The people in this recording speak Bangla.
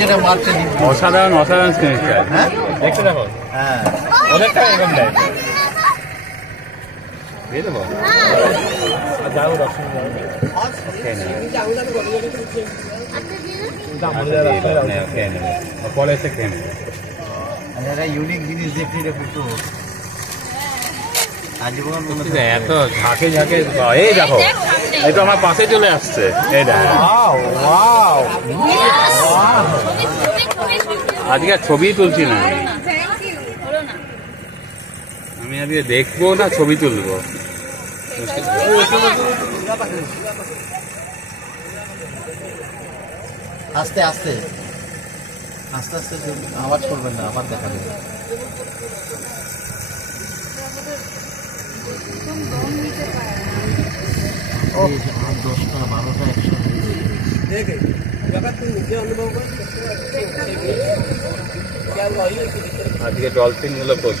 যেটা মারছে অসাধারণ অসাধারণ জিনিসটা। হ্যাঁ দেখতে দেখো। হ্যাঁ অনেকটা এরকম দেয়। দিয়ে দেবো যাও দর্শন পরে এসে খেয়ে নেবে। একটা ইউনিক জিনিস দেখছি রে পুটু আজীবন এত ঝাঁকে ঝাঁকে এই দেখো এই তো আমার পাশে চলে আসছে। এই দেখো আজকে আর ছবি তুলছি না আমি আজকে দেখবো না ছবি তুলবো। আস্তে আস্তে আস্তে আস্তে আওয়াজ করবেন না আবার দেখা দেবে। ও 10টা 12টা একসাথে আজকে ডলফিন গুলো প্রচন্ড